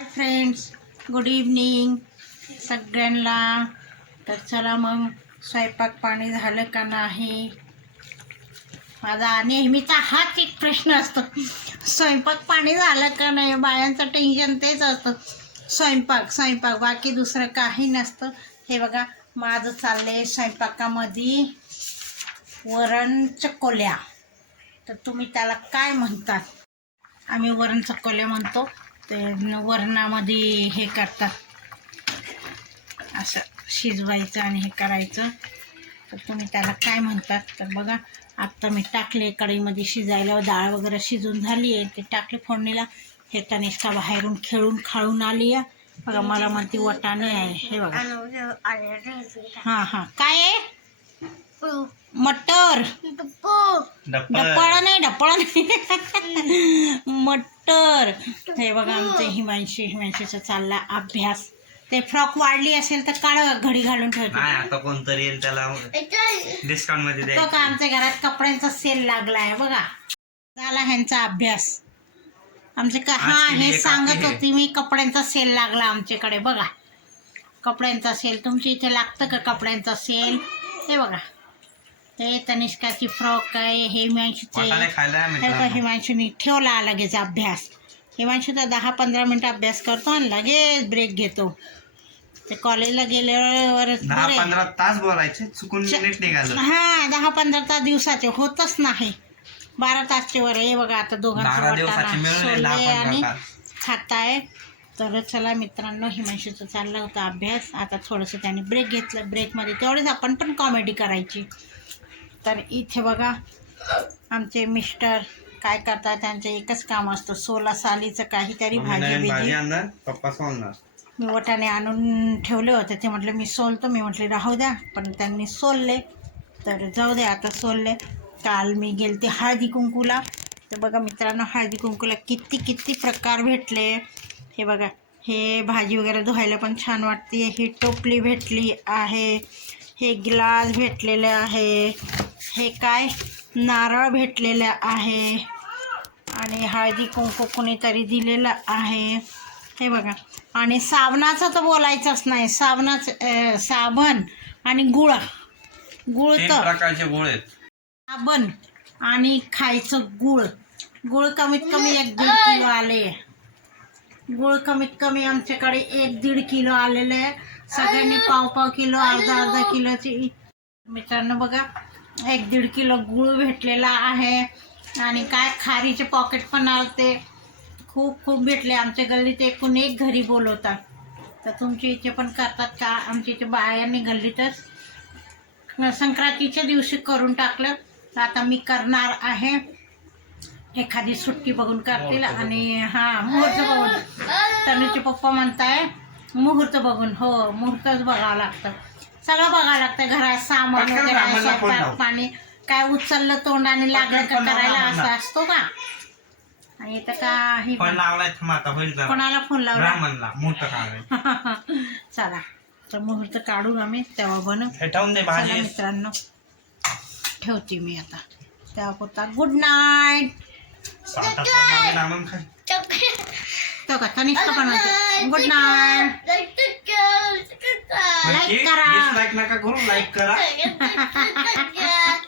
Hi friends good evening सगळ्यांना. तर चला मग स्वयंपाक पाणी झालं का नाही? माझा नेहमीचा हाच एक प्रश्न असतो. स्वयंपाक पाणी झालं का नाही? बायांचं टेन्शन तेच असतं. स्वयंपाक स्वयंपाक. बाकी दुसरं काही नसतं. हे बघा माझं चाललंय स्वयंपाकामध्ये वरण चकोल्या. तर तुम्ही त्याला काय म्हणतात? आम्ही वरण चकोल्या म्हणतो. ते वरणामध्ये हे करतात. असं शिजवायचं आणि हे करायचं. तर तुम्ही त्याला काय म्हणतात तर बघा आत्ता मी टाकले कढईमध्ये शिजायला. डाळ वगैरे शिजून झाली आहे. ते टाकले फोडणीला. हे तनिष्का बाहेरून खेळून खाळून आली आहे. बघा मला म्हणते वटाणे आहे. हे बघा. हां हां. काय आहे? मटर. डपळा नाही डपळा नाही. मटर हे बघा आमचे हिमांशी हिमांशीचा चालला अभ्यास. ते फ्रॉक वाढली असेल तर काढ घडी घालून ठेवतो आता कोणतरी येईल त्याला डिस्काउंटमध्ये तो द्यायचं का आमच्या घरात कपड्यांचा सेल लागलाय बघा. झाला ह्यांचा अभ्यास. आमचे का हा आज केली हे सांगत. होती मी कपड्यांचा सेल लागला आमच्याकडे बघा. कपड्यांचा सेल तुमच्या इथे लागतं का कपड्यांचा सेल हे बघा. ते तनिष्काची फ्रॉक आहे हे हिमांशूचे खायला हे बघा मित्रांनो हिमांशूने ठेवला लगेच अभ्यास. हिमांशू तर दहा पंधरा मिनिटं अभ्यास करतो आणि लगेच ब्रेक घेतो. ते कॉलेजला गेल्यावर दहा बरे. पंधरा तास बोलायचे चुकून च- मिनिट निघालं. हा दहा पंधरा तास दिवसाचे होतच नाही. बारा तासचे वर हे बघा आता दोघांचं बारा दिवसाचे वाटाणा मिळून दहा सोलले आणि पंधरा तास. खाताय. तर चला मित्रांनो हिमांशूचा चालला होता अभ्यास. आता थोडंसं त्याने ब्रेक घेतलं. ब्रेकमध्ये तेवढेच आपण पण कॉमेडी करायची. तर इथे बघा आमचे मिस्टर काय करतात त्यांचं एकच काम असतं सोला सालीचं काहीतरी भाजी बिजी. पप्पा सोलणार. मी वटाणे आणून ठेवले होते ते म्हटलं मी सोलतो मी म्हटले राहू द्या पण त्यांनी सोलले. तर जाऊ दे आता सोलले. काल मी गेलते हळदी कुंकूला. तर बघा मित्रांनो हळदी कुंकूला किती किती प्रकार भेटले. हे बघा हे भाजी वगैरे धुवायला पण छान वाटते. ही टोपली भेटली आहे. हे ग्लास भेटलेले आहे. हे काय? नारळ भेटलेले आहे. आणि हळदी कुंकू कुणीतरी दिलेलं आहे. हे बघा. आणि साबणाचं तर बोलायचंच नाही. साबणाचं साबण आणि गुळ. गुळ तर प्रकारचे गोळ आहेत. साबण आणि खायचं गुळ. गुळ कमीत कमी एक दीड किलो आले. गुळ कमीत कमी आमच्याकडे एक दीड किलो आलेलं आहे. सगळ्यांनी पाव पाव किलो अर्धा अर्धा किलोची. मित्रांनो बघा. एक दीड किलो गुळ भेटलेला आहे. आणि काय खारीचे पॉकेट पण आलते. खूप खूप भेटले. आमच्या गल्लीत एकूण एक घरी बोलवतात. तर तुमच्या इथे पण करतात का? आमच्या इथे बायांनी गल्लीतच संक्रांतीच्या दिवशी करून टाकलं. तर आता मी करणार आहे. एखादी सुट्टी बघून करतील आणि हां मुहूर्त बघून. तनुचे पप्पा म्हणताय मुहूर्त बघून. हो मुहूर्तच बघावं लागतं. सगळं बघावं लागतं घरात सामान पटकन वगैरे ब्राह्मणाला फोन स्वयंपाक लाव. पाणी काय उचललं तोंडाने लागलं का पटकन फोन लाव करायला असं ब्राह्मणाला. असतो का? आणि इथं काही पण लावलाय थांब आता होईल जरा. कोणाला फोन लावला? ब्राह्मणला मोठं काम चला तर मुहूर्त काढू आम्ही तेव्हा बनव. हे ठेवून दे चला भाजी मित्रांनो ठेवते मी आता. तेव्हा होता गुड नाईट सात आठ रामन खाय तो का तनिष्का पण गुड नाईट लाईक करा. लाईक नका करू लाईक करा.